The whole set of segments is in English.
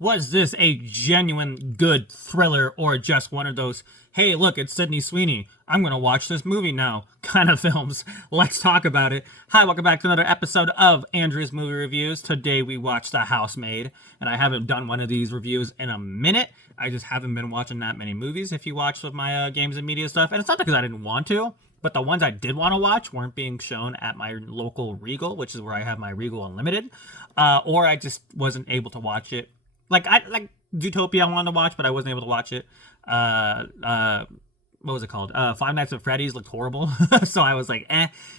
Was this a genuine good thriller or just one of those, hey, look, it's Sidney Sweeny, I'm going to watch this movie now kind of films? Let's talk about it. Hi, welcome back to another episode of Andrew's Movie Reviews. Today we watched The Housemaid, and I haven't done one of these reviews in a minute. I just haven't been watching that many movies if you watch with my games and media stuff. And it's not because I didn't want to, but the ones I did want to watch weren't being shown at my local Regal, which is where I have my Regal Unlimited, or I just wasn't able to watch it. Like Zootopia I wanted to watch, but I wasn't able to watch it. What was it called? Five Nights at Freddy's looked horrible. So I was like,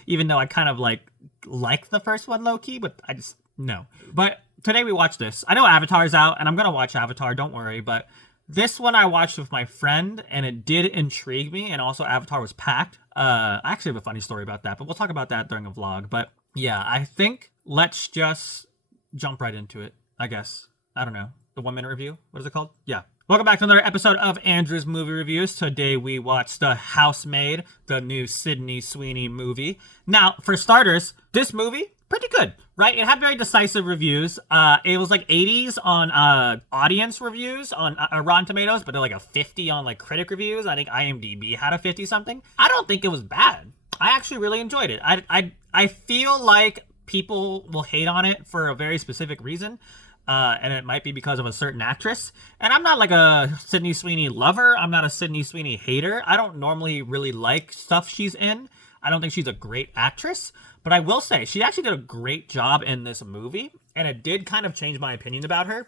even though I kind of like the first one low key, but I just, no. But today we watched this. I know Avatar's out and I'm going to watch Avatar, don't worry. But this one I watched with my friend and it did intrigue me. And also Avatar was packed. I actually have a funny story about that, but we'll talk about that during a vlog. But yeah, I think let's just jump right into it, I guess. I don't know. The 1 minute review? What is it called? Yeah. Welcome back to another episode of Andrew's Movie Reviews. Today we watched The Housemaid, the new Sidney Sweeny movie. Now, for starters, this movie, pretty good, right? It had very decisive reviews. It was like 80s on audience reviews on Rotten Tomatoes, but they're like a 50 on like critic reviews. I think IMDb had a 50 something. I don't think it was bad. I actually really enjoyed it. I feel like people will hate on it for a very specific reason. And it might be because of a certain actress. And I'm not like a Sidney Sweeny lover. I'm not a Sidney Sweeny hater. I don't normally really like stuff she's in. I don't think she's a great actress. But I will say, she actually did a great job in this movie. And it did kind of change my opinion about her.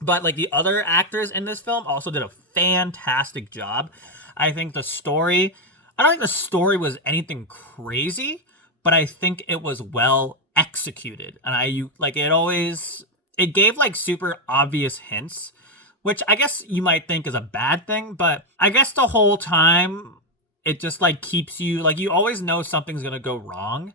But like the other actors in this film also did a fantastic job. I think the story, I don't think the story was anything crazy. But I think it was well executed. And it gave like super obvious hints, which I guess you might think is a bad thing, but I guess the whole time it just like keeps you, like, you always know something's gonna go wrong,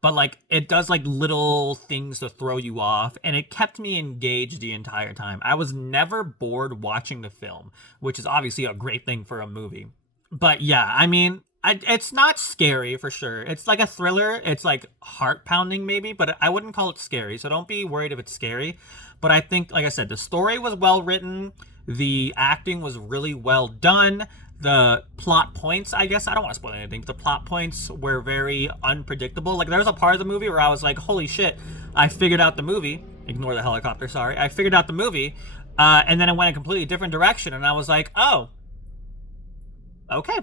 but like it does like little things to throw you off, and it kept me engaged the entire time. I was never bored watching the film, which is obviously a great thing for a movie. But yeah, I mean, it's not scary for sure. It's like a thriller. It's like heart pounding maybe, but I wouldn't call it scary. So don't be worried if it's scary. But I think, like I said, the story was well written. The acting was really well done. The plot points, I guess, I don't want to spoil anything, but the plot points were very unpredictable. Like there was a part of the movie where I was like, holy shit, I figured out the movie. Ignore the helicopter, sorry. I figured out the movie. And then it went a completely different direction. And I was like, oh, okay.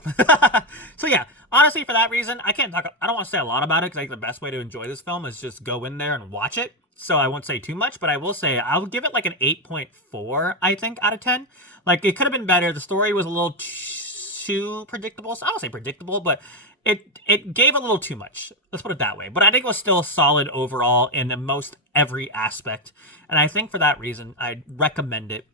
So yeah, honestly, for that reason, I don't want to say a lot about it because I think the best way to enjoy this film is just go in there and watch it. So I won't say too much, but I will say I'll give it like an 8.4, I think, out of 10. Like, it could have been better. The story was a little too predictable. So I don't say predictable, but it gave a little too much. Let's put it that way. But I think it was still solid overall in most every aspect. And I think for that reason, I'd recommend it.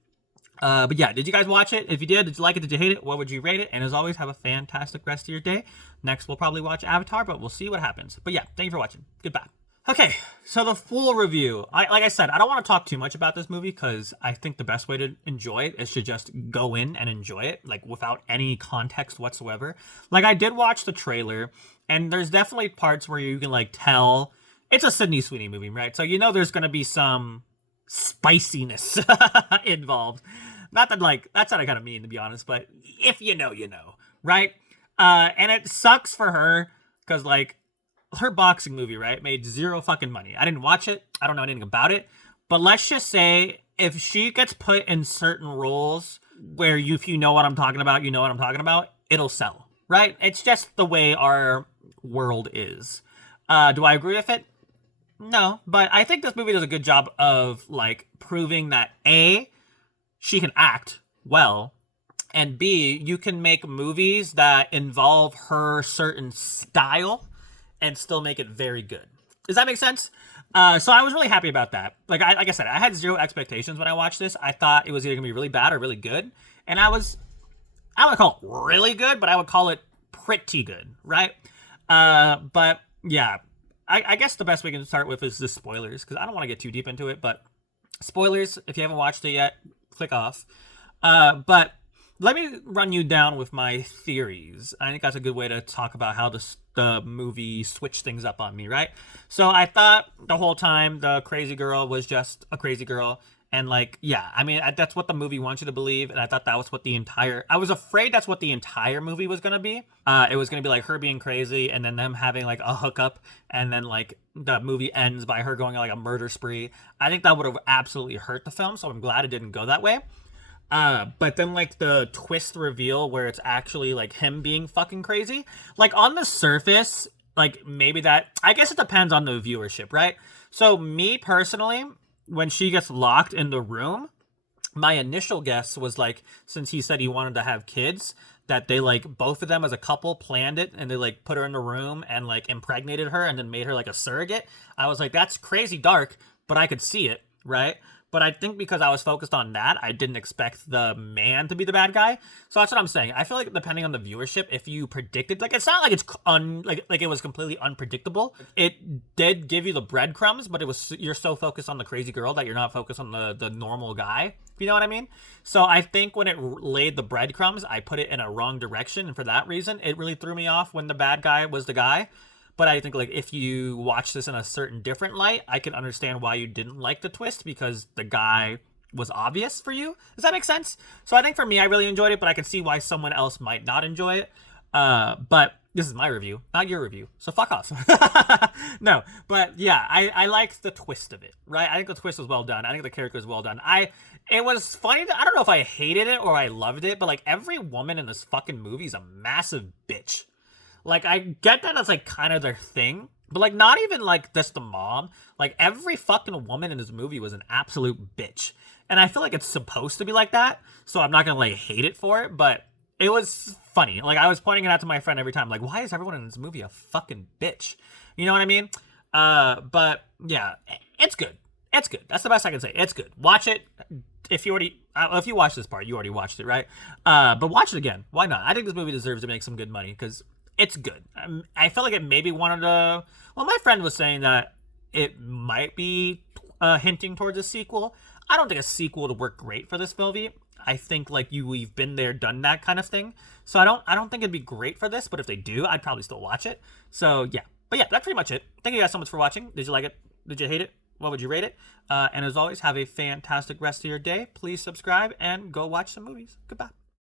But yeah, did you guys watch it? If you did you like it? Did you hate it? What would you rate it? And as always, have a fantastic rest of your day. Next, we'll probably watch Avatar, but we'll see what happens. But yeah, thank you for watching. Goodbye. Okay, so the full review. Like I said, I don't want to talk too much about this movie because I think the best way to enjoy it is to just go in and enjoy it, like without any context whatsoever. Like, I did watch the trailer, and there's definitely parts where you can like tell it's a Sidney Sweeny movie, right? So you know there's going to be some spiciness involved. Not that, like, that's not kind of mean, to be honest, but if you know, you know, right? And it sucks for her because, like, her boxing movie, right, made zero fucking money. I didn't watch it. I don't know anything about it. But let's just say if she gets put in certain roles where if you know what I'm talking about, you know what I'm talking about, it'll sell, right? It's just the way our world is. Do I agree with it? No, but I think this movie does a good job of, like, proving that A, she can act well, and B, you can make movies that involve her certain style and still make it very good. Does that make sense? So I was really happy about that. Like I said, I had zero expectations when I watched this. I thought it was either gonna be really bad or really good, and I would call it really good, but I would call it pretty good, right? But yeah, I guess the best we can start with is the spoilers, because I don't want to get too deep into it, but spoilers, if you haven't watched it yet, click off. But let me run you down with my theories. I think that's a good way to talk about how the movie switched things up on me, right? So I thought the whole time the crazy girl was just a crazy girl, And like, yeah, I mean, that's what the movie wants you to believe, and I thought that was what the entire. I was afraid that's what the entire movie was gonna be. It was gonna be like her being crazy, and then them having like a hookup, and then like the movie ends by her going on like a murder spree. I think that would have absolutely hurt the film, so I'm glad it didn't go that way. But then like the twist reveal where it's actually like him being fucking crazy, like on the surface, like maybe that. I guess it depends on the viewership, right? So me personally, when she gets locked in the room, my initial guess was like, since he said he wanted to have kids, that they like both of them as a couple planned it and they like put her in the room and like impregnated her and then made her like a surrogate. I was like, that's crazy dark, but I could see it, right? But I think because I was focused on that, I didn't expect the man to be the bad guy. So that's what I'm saying. I feel like depending on the viewership, if you predicted, like it's not like it's like it was completely unpredictable. It did give you the breadcrumbs, but it was you're so focused on the crazy girl that you're not focused on the normal guy. You know what I mean? So I think when it laid the breadcrumbs, I put it in a wrong direction, and for that reason, it really threw me off when the bad guy was the guy. But I think like if you watch this in a certain different light, I can understand why you didn't like the twist because the guy was obvious for you. Does that make sense? So I think for me, I really enjoyed it, but I can see why someone else might not enjoy it. But this is my review, not your review. So fuck off. No, but yeah, I liked the twist of it, right? I think the twist was well done. I think the character was well done. It was funny. I don't know if I hated it or I loved it, but like every woman in this fucking movie is a massive bitch. Like, I get that that's, like, kind of their thing. But, like, not even, like, just the mom. Like, every fucking woman in this movie was an absolute bitch. And I feel like it's supposed to be like that. So I'm not gonna, like, hate it for it. But it was funny. Like, I was pointing it out to my friend every time. Like, why is everyone in this movie a fucking bitch? You know what I mean? But, yeah. It's good. It's good. That's the best I can say. It's good. Watch it. If you already... if you watched this part, you already watched it, right? But watch it again. Why not? I think this movie deserves to make some good money. Because... it's good. I felt like it maybe wanted to... well, my friend was saying that it might be hinting towards a sequel. I don't think a sequel would work great for this movie. I think like we've been there, done that kind of thing. So I don't think it'd be great for this, but if they do, I'd probably still watch it. So yeah. But yeah, that's pretty much it. Thank you guys so much for watching. Did you like it? Did you hate it? What would you rate it? And as always, have a fantastic rest of your day. Please subscribe and go watch some movies. Goodbye.